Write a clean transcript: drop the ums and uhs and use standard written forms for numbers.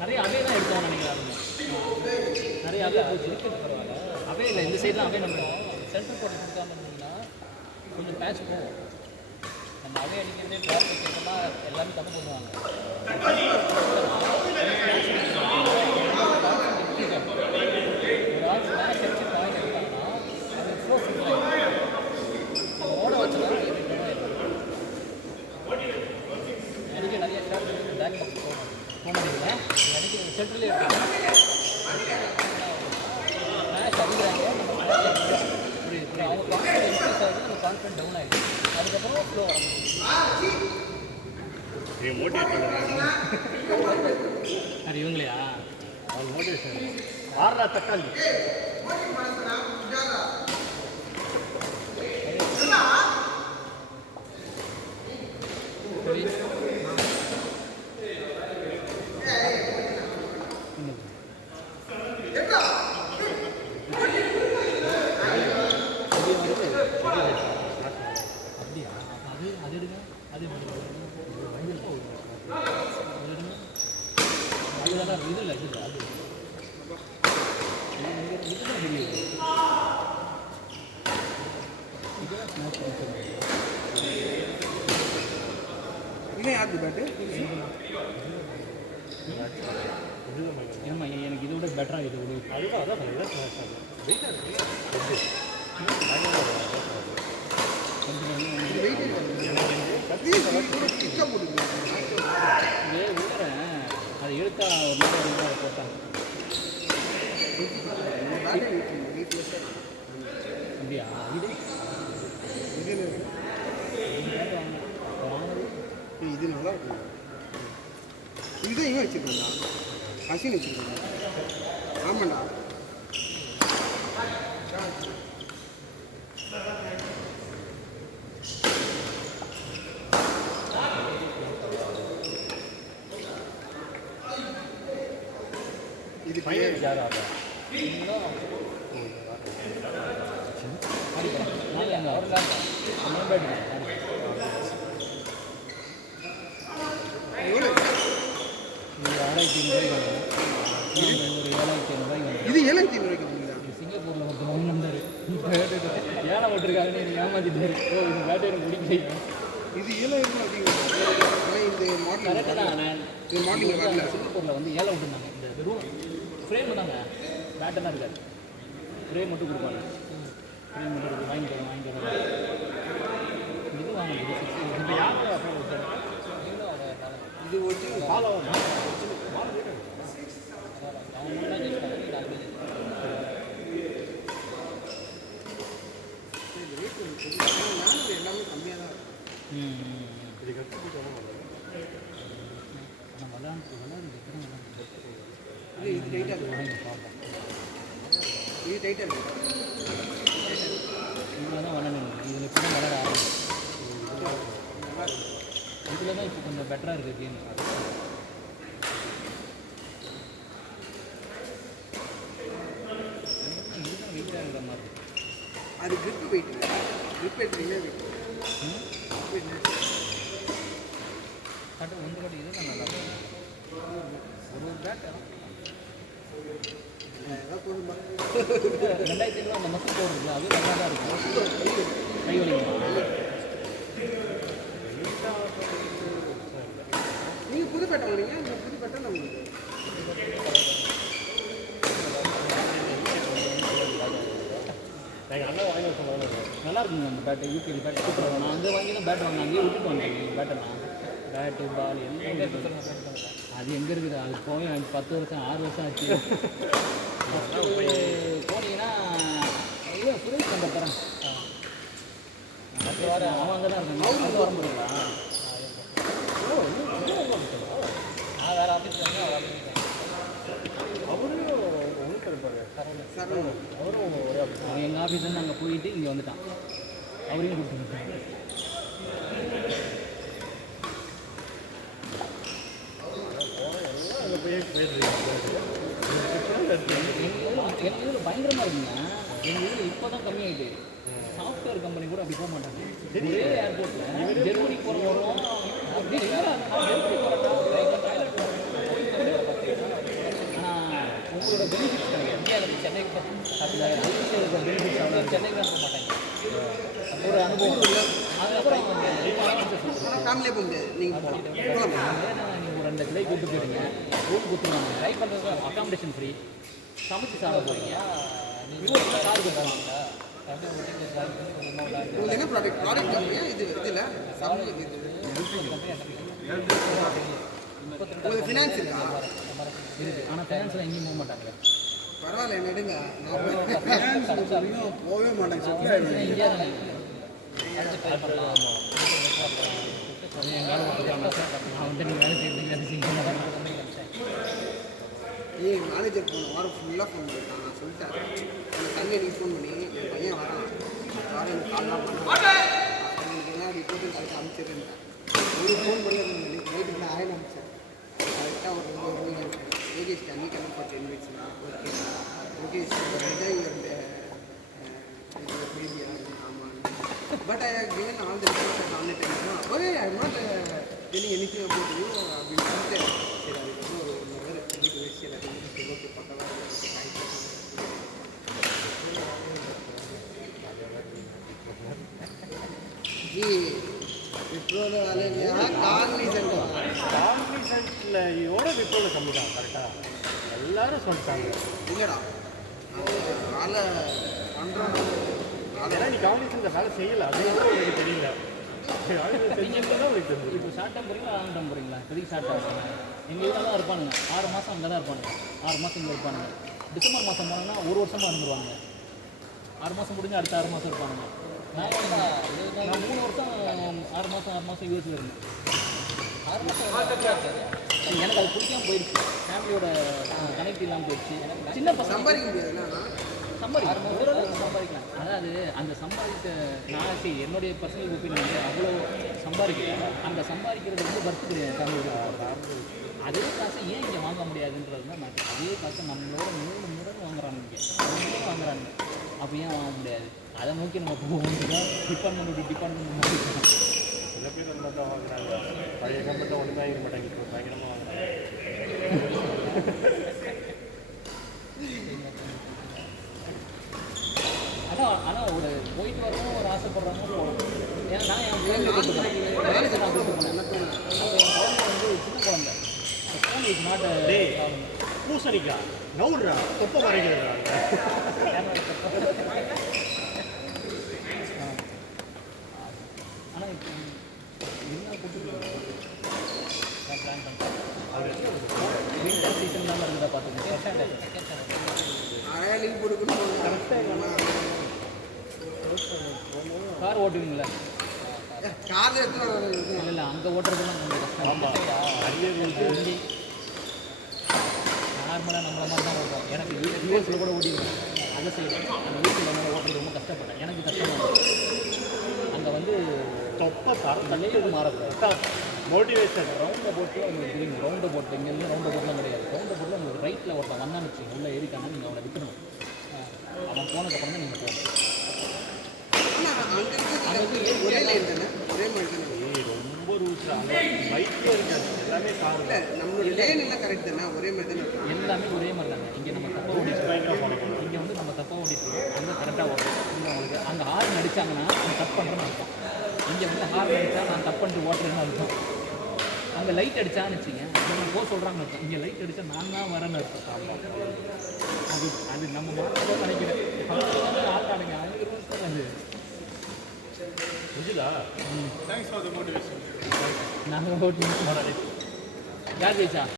நிறைய அவே தான் எடுத்தோம் நினைக்கிறாங்க. நிறைய அவே போச்சு. பரவாயில்ல, அவே இல்லை இந்த சைடு தான் அவே. நம்ம சென்டர் போட்டு கொடுக்காம இருந்தோம்னா கொஞ்சம் பேட்ச் போகும். நம்ம அவே அடிக்கிறதே ட்ராப் வைக்கிறதுனா எல்லாமே தப்பு பண்ணுவாங்க. ஒரு ஆள் மேலே செஞ்சு பாயிண்ட் எடுத்தாங்கன்னா அது ஃபோர்ஸ் நம்ம ஓட வச்சோம்னா எனக்கு நிறைய ஷாட் பேக் பக்கம் போக மாட்டேங்குது. எனக்கு சென்டர்லேயே இருக்காங்க மேட்ச் அடிக்கிறாங்க. நம்ம புரியுது, அவங்க கான்ஃபிடன்ஸ் இன்க்ரீஸ் ஆகுது, நம்ம கான்ஃபிடன்ஸ் டவுன் ஆகிடுது. அதுக்கப்புறம் ஸ்லோ வர அது இவங்களையா அவங்க மோட்டிவேஷன் ஆறா தக்காளி அப்படியா? அது அது எடுங்க, அது அதுதான் இது இல்லை, இது அது இதுதான் தெரியுது. இவன் யாருக்கு பேட்டு? ஏமா எனக்கு இதை விட பெட்டராக இது விட அதுதான் அதான் அது எடுத்தா ஒரு நேரம் போட்டாங்க. அப்படியா? இது இது நல்லா இருக்கும். இதுதான் இவன் வச்சுருக்கா அஸ்வின் வச்சுருக்காங்க. ஆமாண்டா இது ஃபைனல் யார் ஆடுறா? இது 7500 சிங்கப்பூரில் ஒருத்தர் வாங்கினாரு, ஏழை விட்டுருக்காருன்னு ஏமாத்திட்டாரு. ஓ இது பேட்டை எனக்கு பிடிக்கல. இது 7000 அப்படிங்கிறது இந்த மாடல் கரெக்டாக தான். நான் இந்த மாடலில் வரல. சிங்கப்பூரில் வந்து ஏழை விட்டுருந்தாங்க. இந்த வெறும் ஃப்ரேம் தாங்க, பேட்டெல்லாம் இருக்காது. ஃப்ரேம் மட்டும் கொடுப்பாங்க. ஃப்ரேம் மட்டும் வாங்கிக்கிறேன். இது வாங்கிட்டு இது வச்சு ஃபாலோ எல்லாமே கம்மியாக தான் இது டைட்டாக இது டைட்டாக இருக்கு. இதில் தான் வளரணும். இதில் இப்போ தான் வளர ஆரம்பிச்சு. இதில் தான் இப்போ கொஞ்சம் பெட்டராக இருக்குது கேம். இதுதான் வெயிட்டாக இருக்கிற மாதிரி. அது கிரிப்பு போயிட்டு கிரிப் எடுத்துறீங்க கட்டு ஒன்று கட்டு இது தான் நல்லா இருக்கும். ஒரு பேட் 2000 அந்த மசல் போடுறது அது நல்லா தான் இருக்கும். கை வலிக்கும். நீங்கள் புது பேட்டை வாங்குறீங்க, இந்த புது பேட்டை நம்ம நல்லா இருக்குங்க அந்த பேட்டு. யூகே பேட் சூப்பராக. நான் அங்கே வாங்கி தான் பேட் வாங்கினேன். அங்கேயே விட்டுட்டு வந்தேன் பேட்டெல்லாம். பேட்டு பால் எல்லாம் அது எங்கே இருக்குது? அது போய் 10 வருஷம் 6 வருஷம் ஆச்சு. போனீங்கன்னா ஐயோ சுரேஷ் அந்த தரேன். அடுத்த வாரம் அவன் அங்கே தான் இருக்காங்க. அவங்க வர முடியுங்களா? நான் வேறு ஆஃபீஸ் அவரும் அவன் எங்கள் ஆஃபீஸ்லேருந்து அங்கே போயிட்டு இங்கே வந்துட்டான். அவரையும் கூப்பிட்டு எங்கள் இதில் பயங்கரமாக இருக்குங்க. எங்கள் இதில் இப்போ தான் கம்மியாகிட்டு. சாஃப்ட்வேர் கம்பெனி கூட அப்படி போக மாட்டாங்க. ஒரே ஏர்போர்ட்டில் ஜெர்மனி போகிறவரும் அப்படி ஜெர்மனி போகிறா உங்களோட பெனிஃபிட்ஸ் கிடையாது. இந்தியாவில் சென்னைக்கு அதில் இருக்கிற பெனிஃபிட்ஸ் அவ்வளோ சென்னைக்கு தான் போக மாட்டாங்க. ஒரு அனுபவம் இல்லை. அதுக்கப்புறம் ஃபேமிலியே போக முடியாது. நீங்கள் நீங்கள் ஒரு 2 கிளை கூப்பிட்டு போயிடுங்க, ரூம் கொடுத்துருவாங்க. ட்ரை பண்ணுறது அக்காமடேஷன் ஃப்ரீ, சமைச்சு சாப்பிட போகிறீங்க. நீங்கள் கார் கொடுத்துருவாங்க. உங்களுக்கு என்ன ப்ராடக்ட் கம்பெனியா இது இதில் உங்களுக்கு ஃபினான்ஸ் இருக்கா? இருக்குது. ஆனால் ஃபைனான்ஸில் எங்கேயும் போக மாட்டாங்க. பரவாயில்ல, என்ன எடுங்க. நான் போகவே மாட்டேங்க. இந்தியா தானே எங்காலும் நான் வந்து நீங்கள் வேலை செய்யறதுக்கு எங்கள் மேனேஜர் ஃபோன் வாரம் ஃபுல்லாக ஃபோன் பண்ணிட்டான். நான் சொல்லிட்டேன், அந்த சண்டே நீ ஃபோன் பண்ணி என் பையன் வரான், வாரம் எனக்கு கால்லாம் பண்ணேன், என்ன ரிப்போர்ட்டு நான் அனுப்பிச்சிருந்தேன். ஒரு ஃபோன் பண்ணி நைட்டு நான் ஆயின் அனுப்பிச்சேன். கரெக்டாக ஒரு ஏகேஷ் அன்னி கம்மி ஃபார் 10 minutes. ஓகே பேபி ஆமாம். But I have given all the reports at all the time. Okay I am not telling anything about you அப்படின்னு சொல்லிட்டேன். சரி, அதுக்கு வந்து ஒரு 1 hour வீட்டு வச்சு எல்லாத்தையும் ஓகே பக்கமாக ஜி விப்ரோல வேலையா காக்னிசன்ட்ல இதோட விப்ரோல கம்மி தான். கரெக்டாக எல்லாரும் சொல்லிட்டாங்க. இல்லைடா வேலை பண்ணுறோம். ஏன்னா நீ காக்னிசன்ட்ல வேலை செய்யலை, அது எனக்கு தெரியல. நீங்கள் இப்போ ஷார்ட் டைம் போகிறீங்களா, லாங் டைம் போகிறீங்களா? இப்போதைக்கு ஷார்ட் டைம் எங்கள் இதில் தான் இருப்பானுங்க. 6 மாதம் அங்கே தான் இருப்பானுங்க. 6 மாதம் இங்கே இருப்பானுங்க. டிசம்பர் மாதம் போனோம்னா 1 வருஷமாக இருந்துருவாங்க. 6 மாதம் முடிஞ்சு அடுத்த 6 மாதம் இருப்பானுங்க. நான் 3 வருஷம் 6 மாதம் யூஎஸில் இருந்தேன். 6 மாதம் எனக்கு அது பிடிக்காம போயிடுச்சு. ஃபேமிலியோட கனெக்ட் இல்லாமல் போயிடுச்சு. சின்ன பசங்க சம்பாதிக்க முடியாதுல்ல. சம்பாதிக்கலாம். அதாவது அந்த சம்பாதிக்க நான் சரி என்னுடைய பர்சனல் ஒப்பீனியன் வந்து அவ்வளோ சம்பாதிக்கிறேன். அந்த சம்பாதிக்கிறது வந்து பர்த்து கிடையாது. ஃபேமிலியோட அதே காசை ஏன் இங்கே வாங்க முடியாதுன்றது தான் நான். அதே காசை நம்மளோட 3 முறை வாங்குறாங்க. அப்போ ஏன் வாங்க முடியாது? அதை நோக்கி நம்ம போக தான் டிபார்ட்மெண்ட் சில பேர் அந்த மாதிரி தான் வாங்குறாங்க. பழைய கம்பெனியில் ஒன்றுமே இருக்க மாட்டாங்க, இப்போ பயங்கரமாக வாங்குறாங்க. ஆனால் ஒரு போயிட்டு வரணும் ஒரு ஆசைப்படுறாங்க. ஏன்னா நான் என் குழந்தை கூப்பிட்டு போனேன். நான் கூப்பிட்டு போனேன். அப்போ என் குழந்தை வந்து சின்ன குழந்தை. ஃபோன் இஸ் நாட் பூசணிக்கா நவுடுறா தொப்பை வரைக்கிறா. ஆனால் இப்போ என்ன கூப்பிட்டு நான் பிளான் பண்ணுறேன். வின்டர் சீசன் தான் இருந்தால் பார்த்துக்கோங்க. நிறையா லீவ் கொடுக்கணும். கார் ஓட்டுவீங்களா? கார் எடுத்து இல்லை அங்கே ஓட்டுறதுலாம் கொஞ்சம் கஷ்டம். இங்கே நார்மலாக நம்மள மாதிரி தான் ஓட்டுவோம். எனக்கு யூஎஸில் கூட ஓட்டிடுவேன். அதை செய்வேன். அந்த வீட்டில் என்னால் ஓட்டுறது ரொம்ப கஷ்டப்பட்டேன். எனக்கு கஷ்டமாக அங்கே வந்து தொப்பை தலையில் மாறக்கூடாது. மோட்டிவேஷன் ரவுண்டை போட்டு உங்களுக்கு தெரியும். ரவுண்டை போட்டு இங்கேருந்து ரவுண்டை போட்டுலாம் கிடையாது. ரவுண்டை போட்டு உங்களுக்கு ரைட்டில் ஒருத்தன் வந்தான்னு வச்சு உள்ளே ஏறிக்கானா நீங்கள் அவனை விட்டுருணும். அவன் போனதுக்கப்புறம் தான் நீங்கள் போகணும். ஒரே லைன் தானே, ஒரே மாதிரி தானே. ரொம்ப ரூல்ஸ் பைக்கே இருக்காது, எல்லாமே கார். இல்லை நம்மளோட லேன் எல்லாம் கரெக்ட் தானே, ஒரே மாதிரி தானே இருக்கும். எல்லாமே ஒரே மாதிரி தாங்க. இங்கே நம்ம தப்பாக ஓடிட்டு பயங்கர ஃபாலோ பண்ணுவோம். இங்கே வந்து நம்ம தப்பாக ஓடிட்டு அங்கே கரெக்டாக ஓட்டுறோம். இங்கே உங்களுக்கு அங்கே ஹார்ன் அடித்தாங்கன்னா நான் தப்பு பண்ணுறேன்னு அர்த்தம். இங்கே வந்து ஹார்ன் அடித்தா நான் தப்பு பண்ணிட்டு ஓட்டுறேன்னு அர்த்தம். அங்கே லைட் அடித்தான்னு வச்சுங்க, நம்ம போக சொல்கிறாங்கன்னு அர்த்தம். இங்கே லைட் அடித்தா நான் தான் வரேன்னு அர்த்தம். அது நம்ம மாற்றத்தை நினைக்கிறேன். ஆட்டாடுங்க அவங்க ரூல்ஸ் தான் அது. புரியுதா? Thanks for the motivation. நாங்கள் ஓட்டு யார் ஜெயிச்சா?